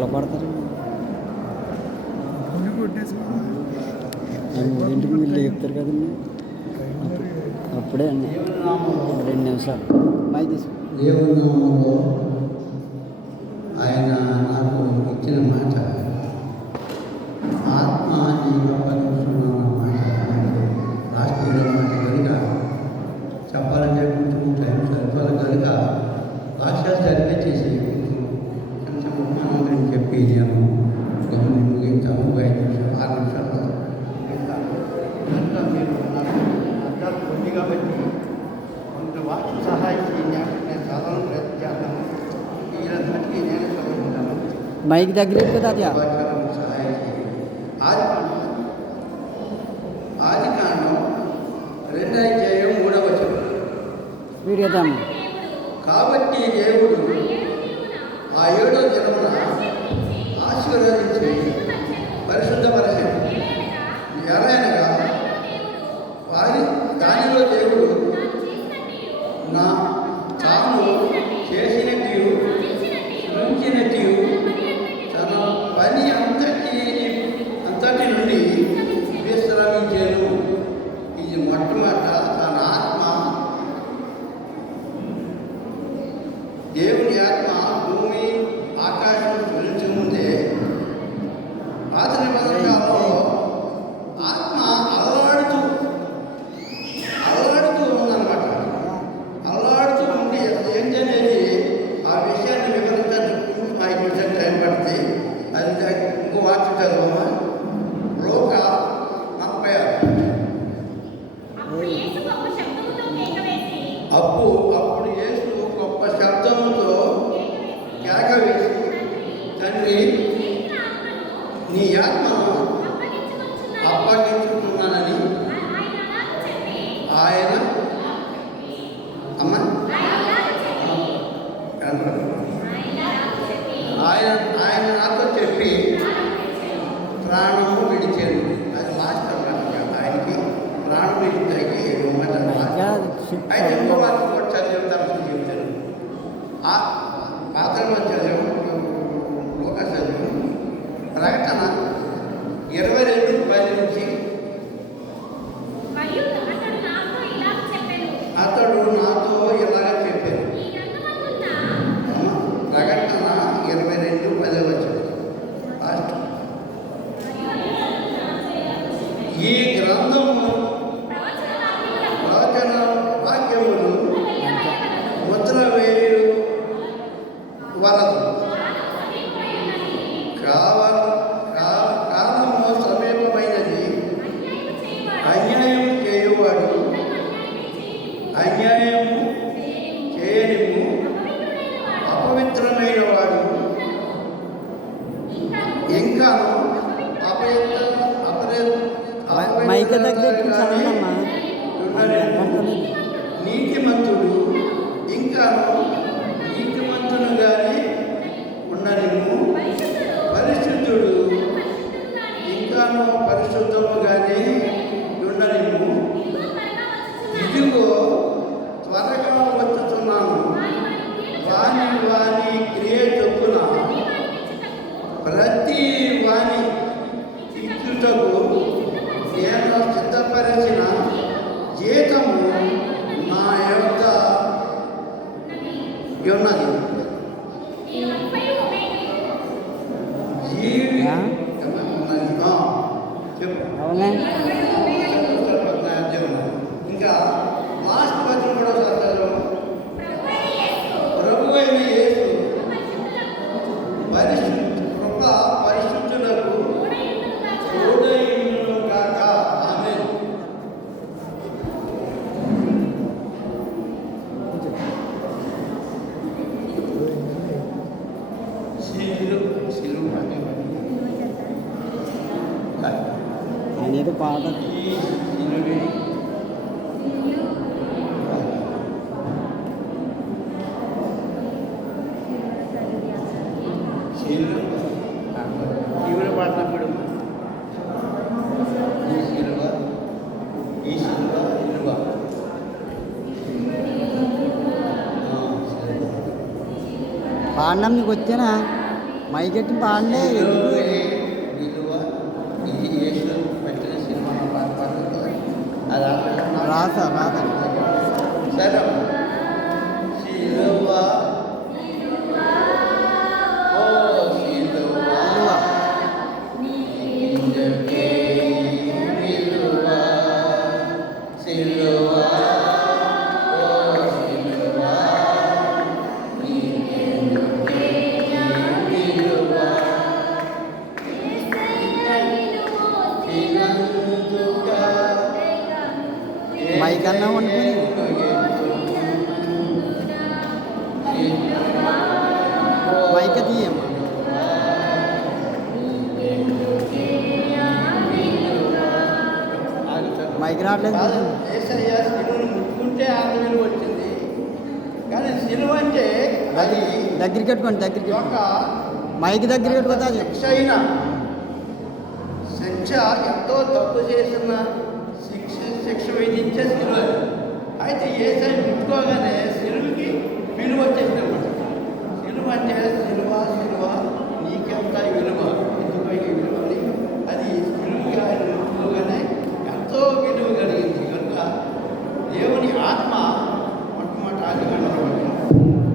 ఎలా పడతారు? మూడింటికి మీరు లేపుతారు కదండి, అప్పుడే అండి 2 నిమిషాలు మై తీసుకు. దేవుని నామములో ఆయన నాకు ఇచ్చిన మాట ఆత్మ నీకు అప్పగిస్తున్నాను మాట లాస్ట్ ఇయర్ మాట కనుక చెప్పాలంటే కొంచెం టైం సరిపోవాలి కనుక లాస్ట్ జరిపేసేసి కొంచెం ఉపమానం చెప్పి నేను గమని ముగించాము 5 నిమిషాలు 6 నిమిషాలు కనుక మీరు నాకు అర్థాలు ఉంది కాబట్టి కొంత వాటి సహాయం చేయాలి. నేను సాధారణ ప్రయత్నం చేస్తాను. ఈరోజుకి నేను చదువుకుంటాను. మైక్ దగ్గర కదా అది సహాయం చేయాలి. ఆదికాండం 2:3 వీడియో దాము. కాబట్టి దేవుడు ఆ 7వ దినమున ఆశీర్వదించి పరిశుద్ధపరచాడు. ఎలాగనగా వారి దానిలో దేవుడు నా తాను చేసినట్టు ఉంచినట్టు తన పని అంతటి నుండి విశ్రమించాను. ఇది మొట్టమొదట తన ఆత్మ, దేవుని ఆత్మ భూమి ఆకాశం గురించి ముందే పాత నిబంధన కాలంలో ఆత్మ అల్లాడుతూ ఉందన్నమాట. అల్లాడుతూ ఉండి ఏం అనేది ఆ విషయాన్ని వివరించడానికి 5 నిమిషాలు టైం పడుతుంది. అది ఇంకో వార్త చదువుమా. లోక 46. అప్పుడు యేసు గొప్ప శబ్దంతో కేక వేసి, తండ్రి నీ ఆత్మను అప్పగించుకున్నానని ఆయన ఆయన నాతో చెప్పి ప్రాణము విడిచాను. అది లాస్ట్ అన్నమాట. ఆయనకి ప్రాణం విడిచాకి అయితే ఇంకో వారికి కూడా చదివుతాను చెప్తాను. ఆ పాత్ర చదివాం, లోక చదివాం. ప్రకటన 22:10 నుంచి అతడు నాతో ఇలాగ చెప్పాను. ప్రకటన 22:10 లాస్ట్. ఈ గ్రంథము ప్రవచన వాక్యములు ముద్ర వేయు వలదు. కాలము సమీపమైనది. అన్యాయం చేయువాడు అన్యాయము చేయనిము, అపవిత్రమైన వాడు ఇంకాను మైక్ దగ్గర నీతిమంతుడు ఇంకాను నీతిమంతునుగానే ఉండనిము, పరిశుద్ధుడు ఇంకాను పరిశుద్ధముగానే ఉండనిము. ఇదిగో త్వరగా వచ్చుతున్నాను. వాని క్రియ చొప్పున ప్రతి వాని ఇచ్చుటకు నేను సిద్ధపరిచిన జీతము నా యొద్ద ఉన్నది. ఇంకా లాస్ట్ వచనం కూడా చదువు. ప్రభు అయిన యేసు పరిశుద్ధులకు తోడైయుండును గాక. ఆమేన్. అనేది పాట తీవ్ర పాడినప్పుడు ఈ సిలువ పాడినా మీకు వచ్చానా? మైకెట్టి పాడండి ఎందుకు విలువ ఇది యేసు పెట్టిన సినిమా అది రాసా సరే సిలువ ఓ సిలువ నీకే విలువ సిలువ ఓ సిలువ నీకే విలువ మైక్ అన్నా అనుకుని మైక్ తీయమ్మా మైక్ రావట్లేదు ఏసయ్య సిలువను ముట్టుకుంటే అంత విలువ వచ్చింది. కానీ సిలువ అంటే అది దగ్గరికి పెట్టుకోండి ఒక మైక్ దగ్గర పెట్టుకోతా శిక్ష అయినా శిక్ష ఎంతో తప్పు చేసిన శిక్ష విధించే సిలువ. అయితే ఏసై ముట్టుకోగానే సిలువకి విలువ వచ్చేసింది అన్నమాట. సిలువ అంటే సిలువ నీకెంత విలువ ఎందుకు ఈ విలువని అది సిలువకి ఆయన ముట్టుకోగానే ఎంతో విలువ కలిగింది. కనుక దేవుని ఆత్మ మొట్టమొదటి ఆది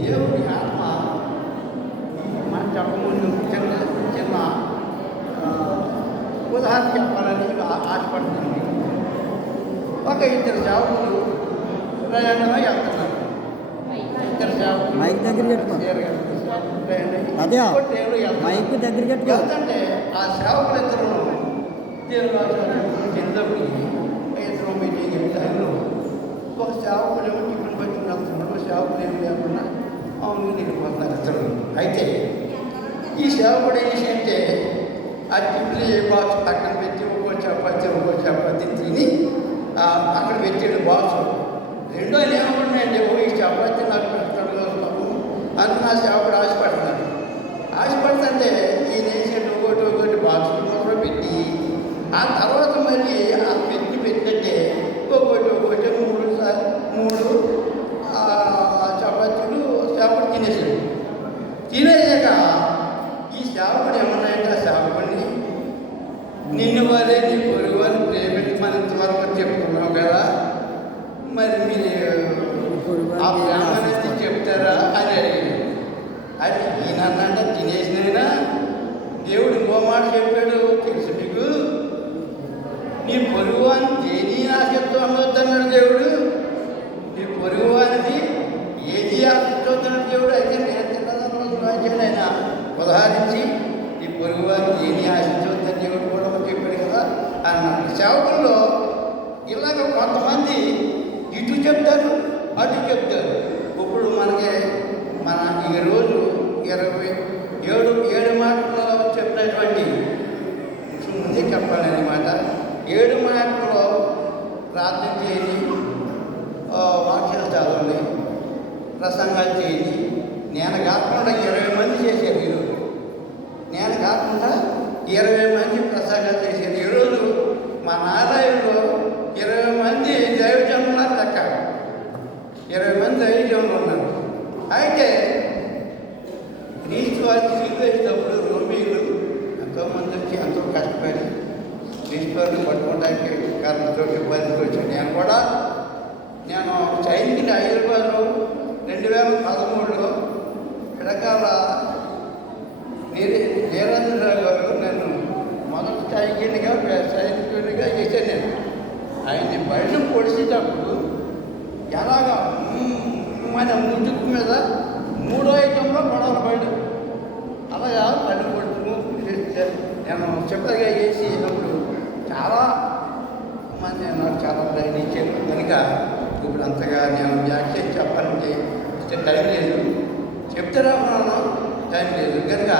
దేవుని ఆత్మ మనం చెప్పముందు చిన్న ఉదాహరణ చెప్పాలని ఆశపడుతుంది. ఒక ఇద్దరు సేవకులు ప్రయాణమై వెళ్తున్నారు. ఇద్దరు సేవకులు మైక్ దగ్గర పెట్టుకో అదే మైక్ దగ్గర పెట్టుకో వెళ్తుంటే ఆ సేవకులు ఇద్దరు దేవుడు చిన్నప్పుడు ఇద్దరు మీటింగ్ టైంలో ఒక సేవకుడు ఏమో టిఫిన్ పెట్టుకుని వెళ్తున్నాడు. సేవకులు ఏమి లేకుండా అవును వెళ్ళిపోతున్నారు ఇద్దరు. అయితే ఈ సేవకుడు ఏం చేస్తే ఆ టిఫిన్ ఏ బాక్స్ పక్కన పెట్టి ఒక్కో చపాతి తిని అక్కడ పెట్టాడు బాక్స్. రెండో ఏమన్నాయంటే ఈ చపాతి నాకు పెడతాడు బాబు అని నా సేవకుడు ఆశపడుతుంటే ఈయన వేసాడు ఒకటి బాక్స్ కూడా పెట్టి ఆ తర్వాత మళ్ళీ ఆ పెట్టినట్టే ఒకటి మూడు చపాతీలు సేవకుడు తినేసాడు. తినేసాక ఈ సేవకుడు ఏమన్నాయంటే ఆ సేవకుడిని నిన్ను వారే నీ పొరుగు వారిని ప్రేమించి మనం ఇంతవరకు చెప్పుకున్నాం కదా, మరి మీరు ఆ ప్రేమ అనేది చెప్తారా అని అడిగాడు. అది ఈయన అన్నంటే తినేసినైనా దేవుడు ఇంకో మాట చెప్పాడు తెలుసు మీకు, నీ పొరుగు వారిని దేని ఆశతో అందొద్దన్నాడు దేవుడు. నీ పొరుగు వారిని ఏది ఆశతో అన్నాడు దేవుడు. అయితే నేను తిన్నదాన్ని ఆయన ఉదాహరించి నీ పొరుగు వారిని దేని ఆశించవద్దని దేవుడు కూడా చెప్పాడు కదా అన్నాడు. సేవకుల్లో ఇలాగ కొంతమంది ఇటు చెప్తారు అటు చెప్తారు. ఇప్పుడు మన ఈరోజు 27 మాటల్లో చెప్పినటువంటి ముందే చెప్పాలన్నమాట. 7 మాటల్లో ప్రార్థన చేయండి, వాక్యాలు చదవండి, ప్రసంగాలు చేయండి. నేను కాకుండా 20 మంది చేశారు ఈరోజు. నేను కాకుండా 20 మంది ప్రసంగాలు చేశారు ఈరోజు. మా నారాయణలో 20 మంది దైవజనులు లెక్క, 20 మంది దైవజనులు ఉన్నారు. అయితే క్రీస్తు వారికి స్వీకరించినప్పుడు రోమీలు ఎంతోమంది వచ్చి ఎంతో కష్టపడి క్రీస్తు వారిని పట్టుకోవడానికి కారణంతో ఇబ్బందికి వచ్చాను. నేను సైనికుని హైదరాబాద్లో 2013లో పిడకాల నీరేంద్రరావు గారు నన్ను మొదటి సైనికునిగా చేశాను. నేను ఆయన్ని బయట పొడిచేటప్పుడు ఎలాగా మన ముసుగు మీద 3వ ఐటంలో పడవలు బయట అలాగా కళ్ళు కొడుతూ నేను చెప్పగా చేసినప్పుడు చాలా మంది నాకు చాలా ప్రయత్నించారు. కనుక ఇప్పుడు అంతగా నేను వ్యాఖ్య చెప్పాలంటే టైం లేదు, చెప్తారా టైం లేదు. కనుక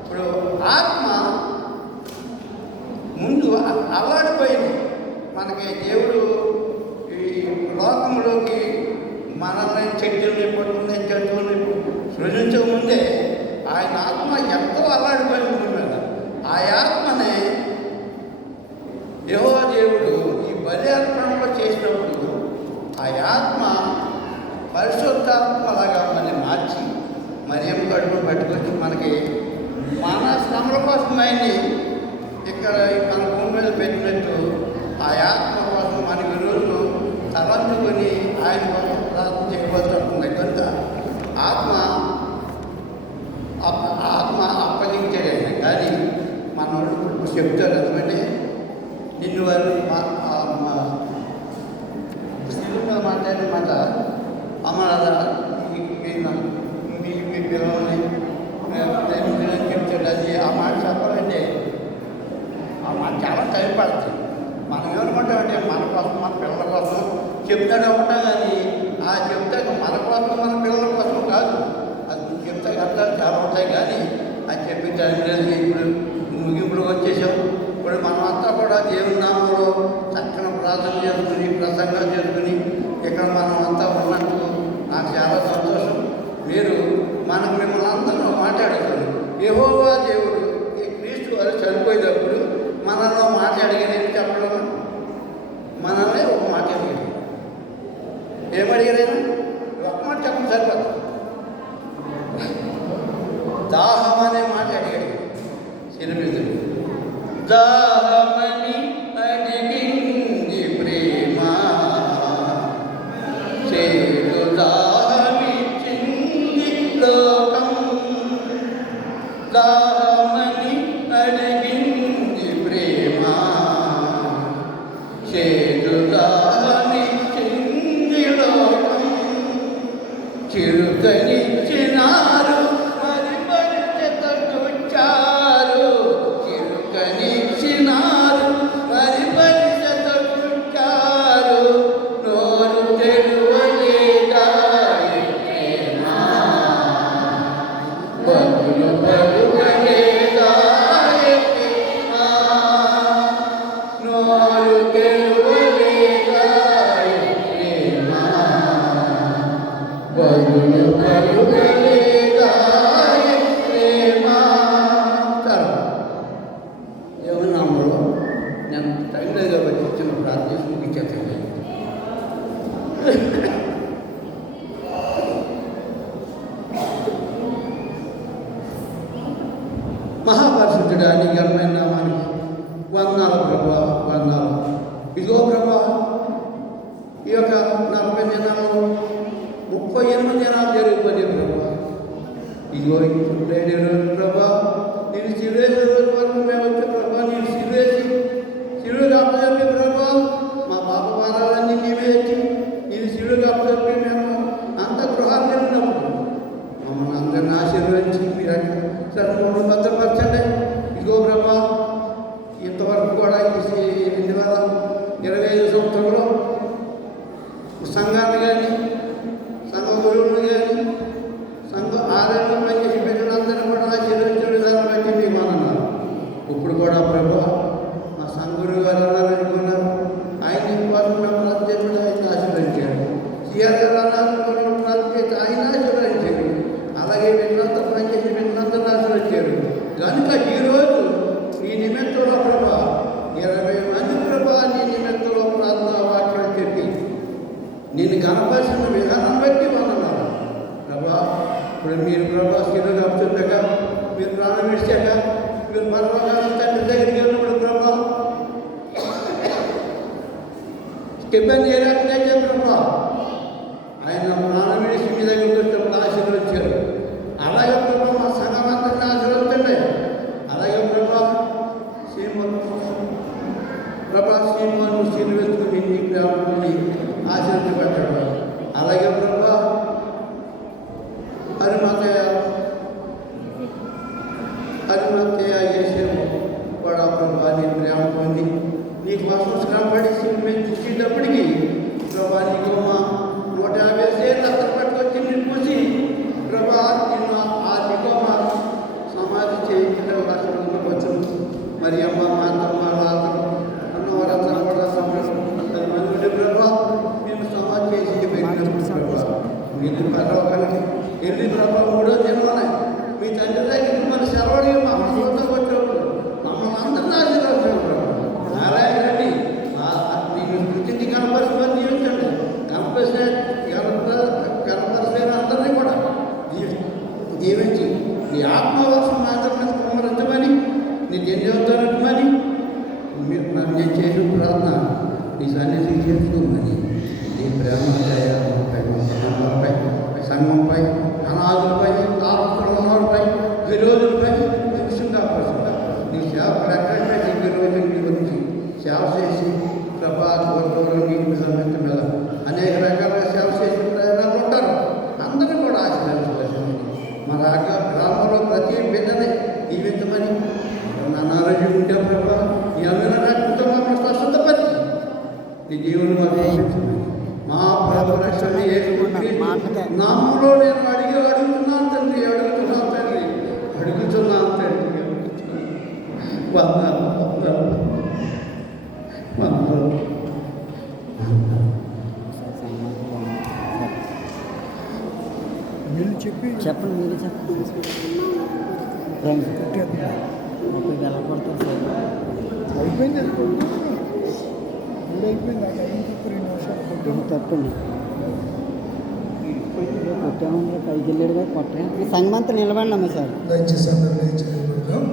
ఇప్పుడు ఆత్మ ముందు అలవాడిపోయింది. మనకి దేవుడు ఈ లోకంలోకి మనల్ని చెట్టుల్ని పట్టుకుని జంతువుల్ని సృజించకముందే ఆయన ఆత్మ ఎంతో అలవాడిపోయింది భూమి మీద. ఆ ఆత్మని యెహోవా దేవుడు ఈ బలి అర్పణలో చేసినప్పుడు ఆ ఆత్మ పరిశుద్ధాత్మలాగా మనల్ని మార్చి మరియమ్మ కడుపును పట్టుకొచ్చి మనకి మన శ్రమల కోసం ఆయన్ని ఇక్కడ మన భూమి మీద పెట్టినట్టు ఆ ఆత్మ కోసం మనకి ఈరోజు తలంచుకొని ఆయన కోసం ప్రార్థన చేయవలసి ఉంటుంది. కనుక ఆత్మ అప్పగించాడు ఆయన. కానీ మనోడు ఇప్పుడు చెప్తాడు ఎందుకంటే నిన్ను వారు స్త్రీలుగా మాట్లాడే మాట అమరాదా మీ పిల్లల్ని చెప్తాడు. అది ఆ మాట చెప్పాలంటే ఆ మాట చాలా టైం పడుతుంది. మనం ఏమనుకుంటామంటే మన కోసం మన పిల్లల కోసం చెప్తాడు ఉంటా, కానీ ఆ చెప్తాక మన కోసం మన పిల్లల కోసం కాదు. అది చెప్తాక అర్థాలు చాలా ఉంటాయి, కానీ అది చెప్పే టైం లేదు. ఇప్పుడు ముగింపుడు వచ్చేసాం. ఇప్పుడు మనమంతా కూడా దేవుని నామంలో చక్కని ప్రార్థన చేసుకుని ప్రసంగాలు చేసుకుని ఇక్కడ మనం అంతా ఉన్నట్టు నాకు చాలా సంతోషం. మీరు మిమ్మల్ని అందరూ మాట్లాడుతారు. యెహోవా దేవుడు ఈ క్రీస్తు వారు చనిపోయేటప్పుడు మనలో మాట అడిగారని చెప్పడం, మనల్ని ఒక మాట అడిగాడు. ఏమడిగారైనా ఒక మాట చెప్పడం సరిపోదు. దాహం అనే మాట అడిగాడు. సిరిమిది దాహమని అడిగింది ప్రేమ, చేదు దాహమిచ్చింది లోకం. దాహమని అడిగింది ప్రేమ, చేదు దాహమిచ్చింది లోకం. చిరుకనిచ్చినారు మరి పరిచెతకొచ్చారు, చిరుకనిచ్చినారు మరి పరిచెతకొచ్చారు. నోరు తెరువలేదా ప్రేమ, బదులు పలుకలేదా ప్రేమ. నోరు తెరువలేదా ప్రేమ, బదులు పలుకలేదా ప్రేమ. ఏమన్నాములో నేను టైం లేదు కాబట్టి చిన్న ప్రార్థన చేసి ముగించేస్తాను. మహాపరిశుద్ధుడా నీ ఘనమైన నామానికి వందనాలు ప్రభా, వందనాలు. ఇదిగో ప్రభా, ఈ యొక్క 40 దినాలు 38 దినాలు జరిగిపోయి ప్రభా, ఇదిగో ఇప్పుడు రోజు ప్రభా నేను సిలువేసే రోజు వరకు మేము వచ్చే ప్రభా, నేను సిలువగా అప్పచెప్పి ప్రభా మా పాప భారాలన్నీ నీవే ఎత్తి నేను సిలువగా అప్పచెప్పి మేము అంత గృహాలు వెళ్ళినప్పుడు మమ్మల్ని అందరిని ఆశీర్వదించి మీరు సర్వము భద్రపరచండి. ఇదిగో ప్రభా ఇంతవరకు కూడా ఈ 2025 సంవత్సరంలో సంఘాన్ని కానీ సంఘ గురువులు కానీ సంఘ ఆలయంలో పనిచేసి బిడ్డలందరూ కూడా ఆశీర్వదించే విధానం బట్టి మీకు అన్నారు. ఇప్పుడు కూడా ప్రభా మా సంఘ గురువు గారు అన్నారనుకున్నారు, ఆయన కోసం మేము ప్రార్థన చేసి ఆయన ఆశీర్వదించారు. సిఆర్ గారు అన్నారనుకున్నాం, ప్రార్థన చేసి ఆయన ఆశీర్వదించారు. అలాగే బిడ్డలంతా పనిచేసి బిడ్డలందరూ ఆశీర్వదించారు. కనుక ఈరోజు ఈ నిమిత్తంలో ప్రభా 20 మంది ప్రభా నీ నిమిత్తంలో ప్రార్థన వాక్యాలు చెప్పి నేను కనపరిచిన విధానం బట్టి అన్నారు ప్రభా. ఇప్పుడు మీరు ప్రభా స్థిరంగా అప్పుతుండక మీరు ప్రాణం విడిచాక మీరు పరలోకాల తండ్రి దగ్గరికి వెళ్ళినప్పుడు ప్రభా ఇబ్బంది ఏ రకంగా ప్రభా ఆయన ప్రాణం విడిచి మీ దగ్గరికి వచ్చినప్పుడు ఆశీర్వదించారు. అలాగే ప్రభా మా సంఘం అంతా ఆశీర్వదించండి. అలాగే ప్రభా శ్రీమోను శ్రీనివేసుకుని నీ ప్రేమని ఆశీర్వదించబడ్డాడు. అలాగే ప్రభా హరిమతయ్య చేసాము కూడా ప్రభా నీ ప్రేమ పొంది నీ కోసం శ్రమపడి చూసేటప్పటికి ప్రభా నీకు మా 150 సేర్లు అతను పట్టుకొచ్చి నేను పూసి ప్రభా నిన్ను ఆ నిగోమా సమాధి చేయించడం రాష్ట్రంలో మరి అమ్మ మాతమ్మ రాత్రం అన్నవారంతా కూడా సంబంధం ప్రభా నేను సమాధి చేసి నామంలో నేను అడుగుతున్నాను తండ్రి, అడుగుతున్నాను తండ్రి, అడుగుతున్నాను తండ్రి. వందనాలు, వందనాలు, వందనాలు. చెప్పండి, మీరు చెప్పండి. ఫ్రెండ్స్ ముప్పై ఎలా పడతారు సార్? అయిపోయింది, అయిపోయింది. ఆ టైం చెప్పి 2 నిమిషాలు తప్పండి కొట్టామంటే పైకి వెళ్ళాడు కదా కొట్టే సంగమంతా నిలబడినామా సార్? దయచేసి అందరూ లేచి నిలబడదాం.